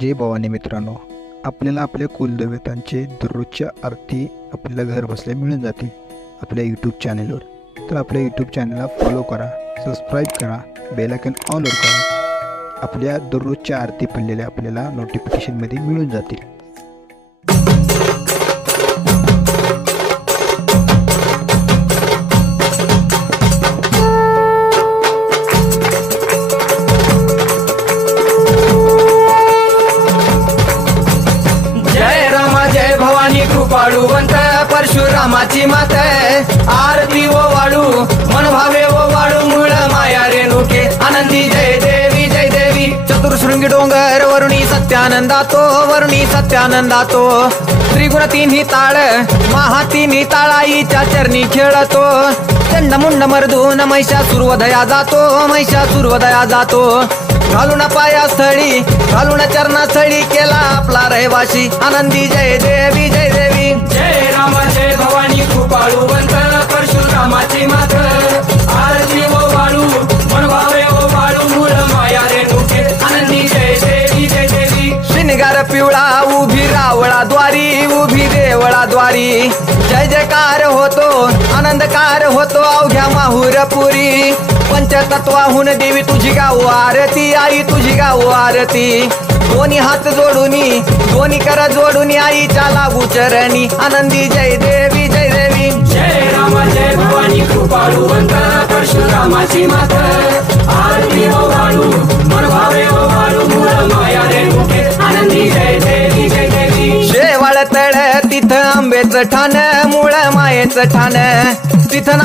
जय भवानी मित्रांनो, आपल्याला आपल्या कुलदेवतांचे दररोजच्या आरती आपल्याला घर बसल्या मिळून जातील आपल्या यूट्यूब चॅनलवर. तर आपल्या यूट्यूब चॅनलला फॉलो करा, सबस्क्राईब करा, बेल आयकॉन ऑलवर करा. आपल्या दररोजच्या आरती पडलेल्या आपल्याला नोटिफिकेशनमध्ये मिळून जातील. कृपाळुवंत परशुरामाची मात आरती ओ वाळू मन भावे ओ वाळू मूळ माया रेणुके आनंदी जय देवी जय देवी. चतुर्शृंगी डोंगर वरुणी सत्यानंदातो त्रिगुण तिन्ही ताळ महा तिन्ही ताळाईच्या चरणी खेळतो. चंडमुंड मर्दून महिषासुरवधया जातो घालून पायास्थळी घालून चरणास्थळी केला आपला रहिवाशी आनंदी जय देवी जय देवी. जय राम जय भवानी कृपाळुवंत परशुरामाची मात आरती ओ वाळू मन भावे ओ वाळू मूळ माया रेणुके आनंदी जय देवी जय देवी. श्रीनिगार पिवळा उभी रावळा द्वारी जय जयकार होतो आनंदकार होतो अवघ्या माहुरपुरी. पंचतत्वाहून देवी तुझी गाऊ आरती आई तुझी गाऊ आरती. दोन्ही हात जोडूनी दोन्ही कर जोडूनी आईच्या लागू चरणी आनंदी जय देवी जय देवी. जय राम जय भवानी कृपाळुवंत परशुरामाची मात आरती ओ वाळू मन भावे ओ वाळू मूळ माया रेणुके आनंदी जय देवी जय देवी. शेवाळ तळ तिथं आंबेचं ठाण मूळ मायेचं ठाण तिथं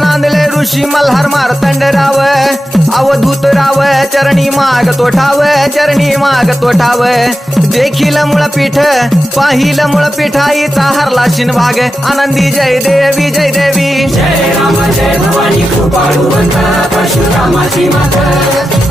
नांदले ऋषी मल्हार मार्तंडराव अवधूत राव चरणी माग तो ठाव. देखील मुळपीठ पाहिल मुळपीठ आईचा हरला शिनभाग आनंदी जय देवी जय देवी. जय राम जय भवानी कृपाळुवंत परशुरामाची मात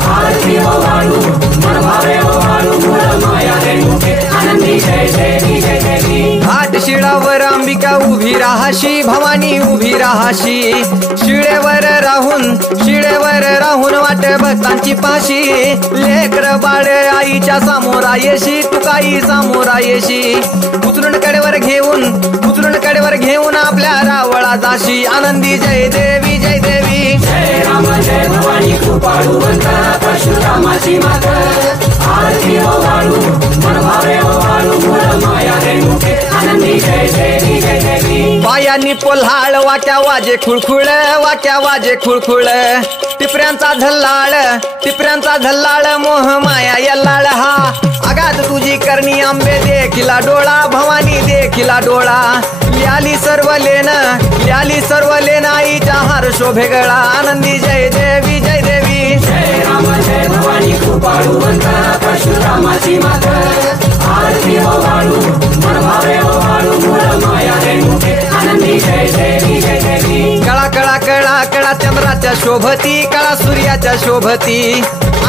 आरती ओ वाळू मन भावे ओ वाळू मूळ माया रेणुके आनंदी जय देवी जय देवी. घाट शिळावर अंबिका उभी राहाशी भवानी उभी राहाशी. शिळेवर राहून वाट भक्तांची पाशी. लेकर बाळ आईच्या सामोरा येशी तुकाई सामोरा येशी. उचलून कडेवर घेऊन आपल्या रावळा जाशी आनंदी जय देवी जय देवी. जय राम जय भवानी कृपाळुवंत परशुरामाची मात आरती ओ वाळू मन भावे ओ वाळू मूळ माया रेणुके आनंदी जय देवी जय देवी. पायांनी पोल्हाळ वाट्या वाजे खुळखुळ टिपऱ्यांचा झल्लाळ मोह माया यल्लाळ हा. आगात तुझी करणी आंबे देखिला डोळा भवानी देखिला डोळा. ल्याली सर्व लेन आईच्या हार शोभे गळा आनंदी जय देवी जय देवी. जय राम जय भवानी कृपाळुवंत परशुरामाची मात आरती ओ वाळू मन भावे ओ वाळू मूळ माया रेणुके आनंदी जय देवी जय देवी. कळा चंद्राच्या शोभती कळा सूर्याच्या शोभती.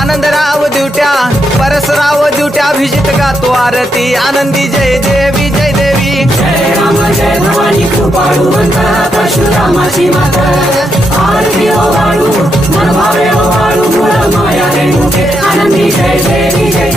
आनंदराव दिवट्या परसराव दिवट्या अभिजित गातो आरती आनंदी जय देवी जय देवी. जय राम जय भवानी कृपाळुवंत परशुरामाची मात आरती ओ वाळू मन भावे ओ वाळू मूळ माया रेणुके आनंदी जय देवी जय